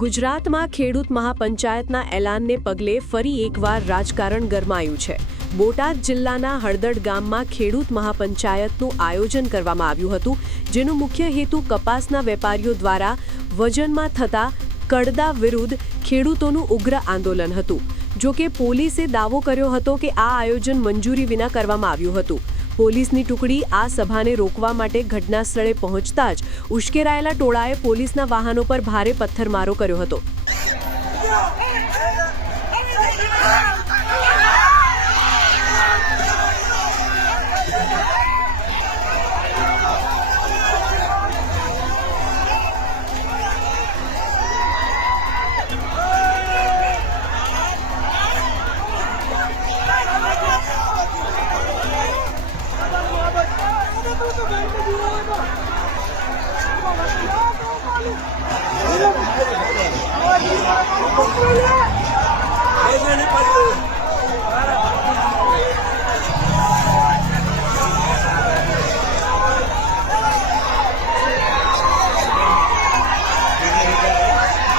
ગુજરાતમાં ખેડૂત મહાપંચાયતના એલાનને પગલે ફરી એકવાર રાજકારણ ગરમાયું છે। બોટાદ જિલ્લાના હળદડ ગામમાં ખેડૂત મહાપંચાયતનું આયોજન કરવામાં આવ્યું હતું, જેનો મુખ્ય હેતુ કપાસના વેપારીઓ દ્વારા વજનમાં થતા કડદા વિરુદ્ધ ખેડૂતોનું ઉગ્ર આંદોલન હતું। જો કે પોલીસે દાવો કર્યો હતો કે આ આયોજન મંજૂરી વિના કરવામાં આવ્યું હતું। પોલીસની ટુકડી આ સભાને રોકવા માટે ઘટના સ્થળે પહોંચતા જ ઉશ્કેરાયેલા ટોળાએ પોલીસના વાહનો પર ભારે પથ્થરમારો કર્યો હતો।